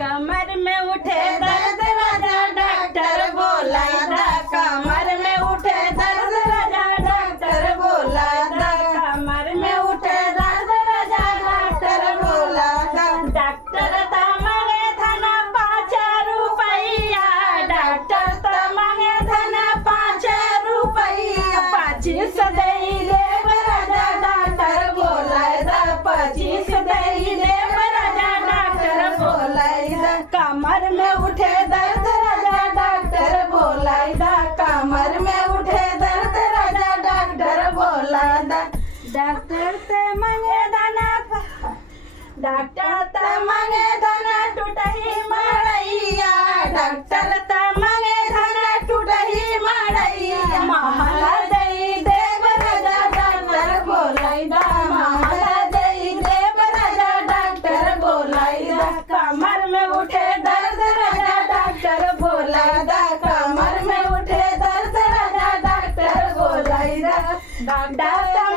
कमर में उठे दर्द राजा डॉक्टर बोलाय दा, कमर में उठे दर्द राजा डॉक्टर बोलाय दा, कमर में उठे दर्द राजा डॉक्टर बोलाय दा। डॉक्टर तमने धन 5 रुपया, डॉक्टर तमने धन 5 रुपया, 25 दई देव राजा डॉक्टर बोलाय दा, 25 दई देव राजा डॉक्टर बोलाय दा। कमर में उठे दर्द राजा डॉक्टर बोलाय दा, कमर में उठे दर्द राजा डॉक्टर बोलाय दा। डॉक्टर ते मांगे दाना, डॉक्टर ते मांगे दाना टूटही मड़ैया, डॉक्टर ते मांगे दाना टूटही मड़ैया, महला दई देव राजा डॉक्टर बोलाय दा, महला दई देव राजा डॉक्टर बोलाय दा। कमर में उठे दर्द राजा डॉक्टर बोलाय दा, कमर में उठे दर्द राजा डॉक्टर बोलाय दा। डॉक्टर